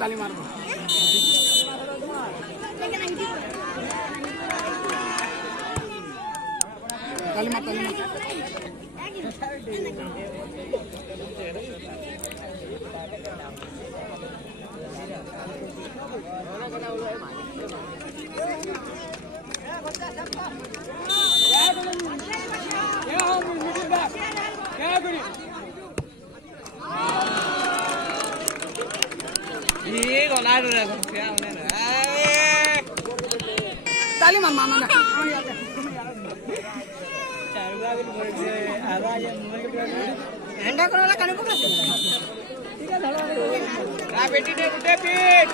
ताली मार ताली मार मामा हंडा करोला कानू पकड़ ठीक है धड़ो बेटी ने गुड्डे पीट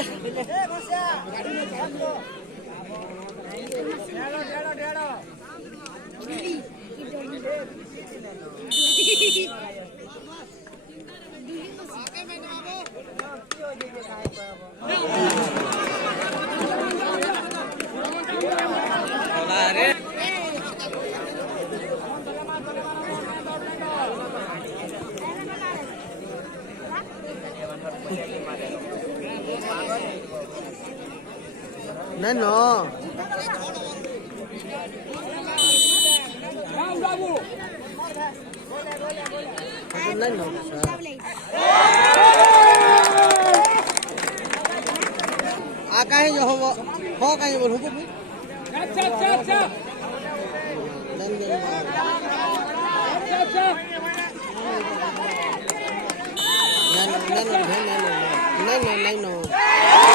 ए बसा गाड़ी में ध्यान दो डेड़ो Neno. Neno. Akai jo ho kai bol hukum. Cha. Neno.